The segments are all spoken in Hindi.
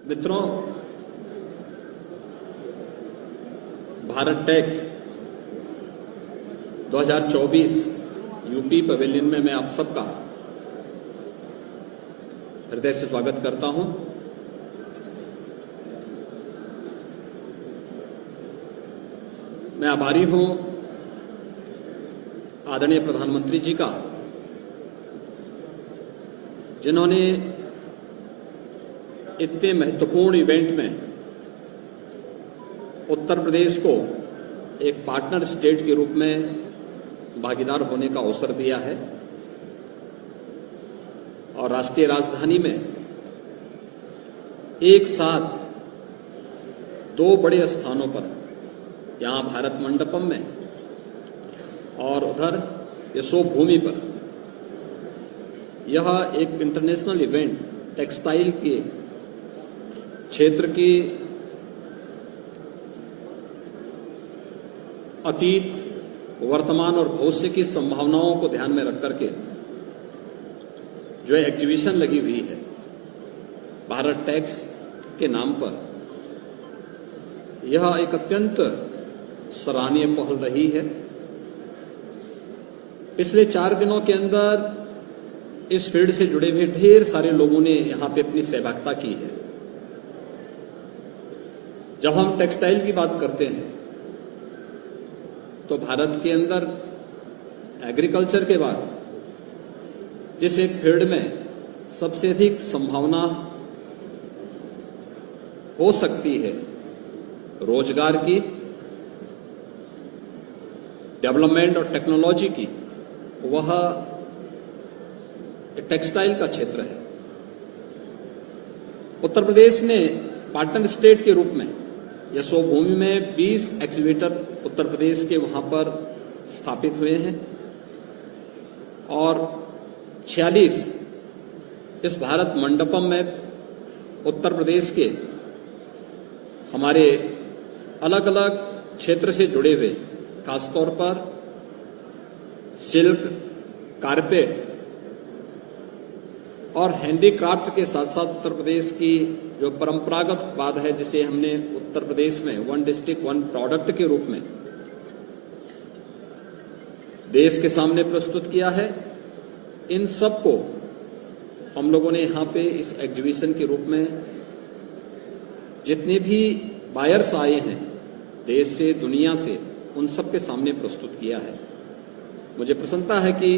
मित्रों, भारत टैक्स 2024 यूपी पवेलियन में मैं आप सबका हृदय से स्वागत करता हूं। मैं आभारी हूं आदरणीय प्रधानमंत्री जी का, जिन्होंने इतने महत्वपूर्ण इवेंट में उत्तर प्रदेश को एक पार्टनर स्टेट के रूप में भागीदार होने का अवसर दिया है और राष्ट्रीय राजधानी में एक साथ दो बड़े स्थानों पर, यहां भारत मंडपम में और उधर यशो भूमि पर, यह एक इंटरनेशनल इवेंट टेक्सटाइल के क्षेत्र की अतीत, वर्तमान और भविष्य की संभावनाओं को ध्यान में रख करके जो एग्जीबिशन लगी हुई है भारत टैक्स के नाम पर, यह एक अत्यंत सराहनीय पहल रही है। पिछले 4 दिनों के अंदर इस फील्ड से जुड़े हुए ढेर सारे लोगों ने यहां पे अपनी सहभागिता की है। जब हम टेक्सटाइल की बात करते हैं तो भारत के अंदर एग्रीकल्चर के बाद जिस एक फील्ड में सबसे अधिक संभावना हो सकती है रोजगार की, डेवलपमेंट और टेक्नोलॉजी की, वह टेक्सटाइल का क्षेत्र है। उत्तर प्रदेश ने पार्टनर स्टेट के रूप में यशो भूमि में 20 एक्सीवेटर उत्तर प्रदेश के वहां पर स्थापित हुए हैं और 46 इस भारत मंडपम में उत्तर प्रदेश के हमारे अलग अलग क्षेत्र से जुड़े हुए, खासतौर पर सिल्क, कारपेट और हैंडीक्राफ्ट के साथ साथ उत्तर प्रदेश की जो परंपरागत उत्पाद है, जिसे हमने उत्तर प्रदेश में 1 डिस्ट्रिक्ट 1 प्रोडक्ट के रूप में देश के सामने प्रस्तुत किया है, इन सब को हम लोगों ने यहां पे इस एग्जीबिशन के रूप में जितने भी बायर्स आए हैं देश से, दुनिया से, उन सब के सामने प्रस्तुत किया है। मुझे प्रसन्नता है कि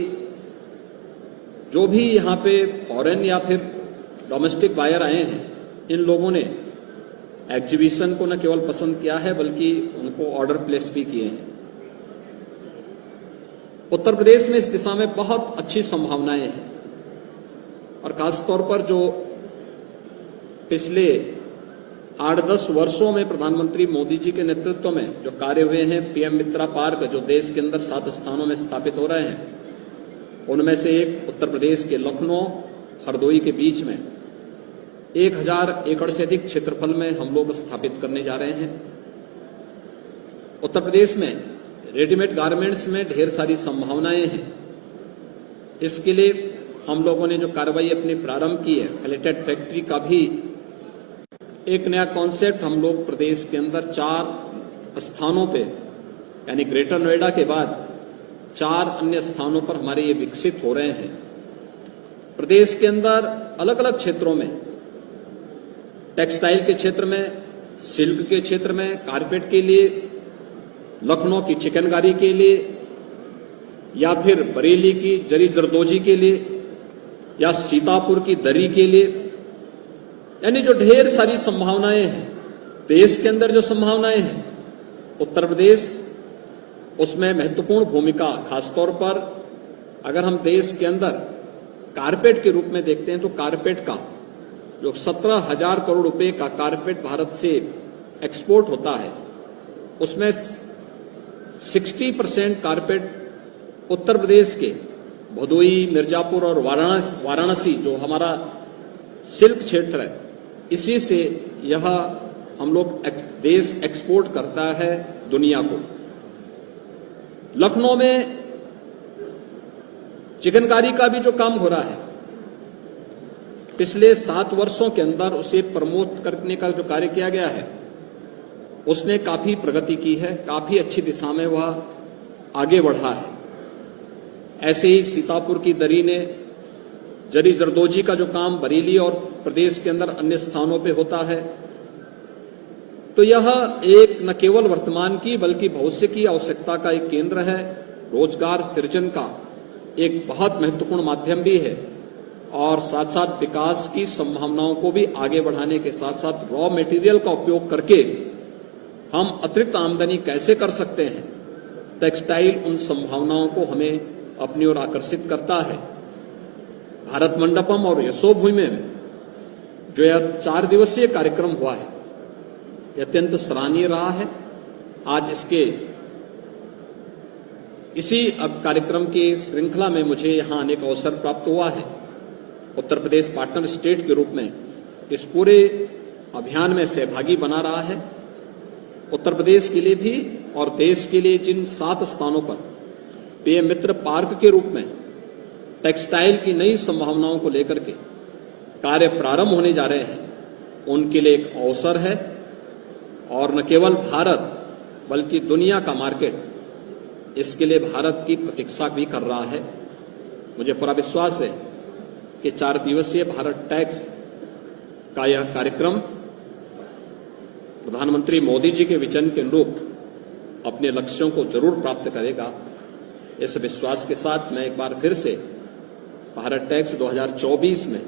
जो भी यहाँ पे फॉरेन या फिर डोमेस्टिक बायर आए हैं, इन लोगों ने एग्जीबिशन को न केवल पसंद किया है बल्कि उनको ऑर्डर प्लेस भी किए हैं। उत्तर प्रदेश में इस दिशा में बहुत अच्छी संभावनाएं हैं और खासतौर पर जो पिछले 8-10 वर्षों में प्रधानमंत्री मोदी जी के नेतृत्व में जो कार्य हुए हैं, पीएम मित्रा पार्क जो देश के अंदर 7 स्थानों में स्थापित हो रहे हैं, उनमें से एक उत्तर प्रदेश के लखनऊ हरदोई के बीच में 1000 एकड़ से अधिक क्षेत्रफल में हम लोग स्थापित करने जा रहे हैं। उत्तर प्रदेश में रेडीमेड गारमेंट्स में ढेर सारी संभावनाएं हैं। इसके लिए हम लोगों ने जो कार्रवाई अपनी प्रारंभ की है, फ्लेटेड फैक्ट्री का भी एक नया कॉन्सेप्ट हम लोग प्रदेश के अंदर 4 स्थानों पे, यानी ग्रेटर नोएडा के बाद 4 अन्य स्थानों पर हमारे ये विकसित हो रहे हैं। प्रदेश के अंदर अलग अलग क्षेत्रों में, टेक्सटाइल के क्षेत्र में, सिल्क के क्षेत्र में, कारपेट के लिए, लखनऊ की चिकनकारी के लिए, या फिर बरेली की जरी जरदोजी के लिए, या सीतापुर की दरी के लिए, यानी जो ढेर सारी संभावनाएं हैं देश के अंदर, जो संभावनाएं हैं उत्तर प्रदेश उसमें महत्वपूर्ण भूमिका, खासतौर पर अगर हम देश के अंदर कारपेट के रूप में देखते हैं तो कारपेट का जो 17,000 करोड़ रुपए का कारपेट भारत से एक्सपोर्ट होता है, उसमें 60% कारपेट उत्तर प्रदेश के भदोई, मिर्जापुर और वाराणसी जो हमारा सिल्क क्षेत्र है, इसी से यह हम लोग देश एक्सपोर्ट करता है दुनिया को। लखनऊ में चिकनकारी का भी जो काम हो रहा है, पिछले 7 वर्षों के अंदर उसे प्रमोट करने का जो कार्य किया गया है उसने काफी प्रगति की है, काफी अच्छी दिशा में वह आगे बढ़ा है। ऐसे ही सीतापुर की दरी ने जरी जरदोजी का जो काम बरेली और प्रदेश के अंदर अन्य स्थानों पे होता है, तो यह एक न केवल वर्तमान की बल्कि भविष्य की आवश्यकता का एक केंद्र है, रोजगार सृजन का एक बहुत महत्वपूर्ण माध्यम भी है और साथ साथ विकास की संभावनाओं को भी आगे बढ़ाने के साथ साथ रॉ मटेरियल का उपयोग करके हम अतिरिक्त आमदनी कैसे कर सकते हैं, टेक्सटाइल उन संभावनाओं को हमें अपनी ओर आकर्षित करता है। भारत मंडपम और यशोभूमि में जो यह 4 दिवसीय कार्यक्रम हुआ है यह अत्यंत सराहनीय रहा है। आज इसी अब कार्यक्रम की श्रृंखला में मुझे यहां आने का अवसर प्राप्त हुआ है। उत्तर प्रदेश पार्टनर स्टेट के रूप में इस पूरे अभियान में सहभागी बना रहा है। उत्तर प्रदेश के लिए भी और देश के लिए जिन 7 स्थानों पर पीएम मित्र पार्क के रूप में टेक्सटाइल की नई संभावनाओं को लेकर के कार्य प्रारंभ होने जा रहे हैं, उनके लिए एक अवसर है और न केवल भारत बल्कि दुनिया का मार्केट इसके लिए भारत की प्रतीक्षा भी कर रहा है। मुझे पूरा विश्वास है कि 4 दिवसीय भारत टैक्स का यह कार्यक्रम प्रधानमंत्री मोदी जी के विजन के अनुरूप अपने लक्ष्यों को जरूर प्राप्त करेगा। इस विश्वास के साथ मैं एक बार फिर से भारत टैक्स 2024 में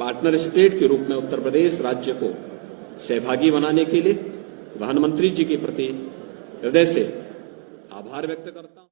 पार्टनर स्टेट के रूप में उत्तर प्रदेश राज्य को सहभागी बनाने के लिए प्रधानमंत्री जी के प्रति हृदय से आभार व्यक्त करता हूं।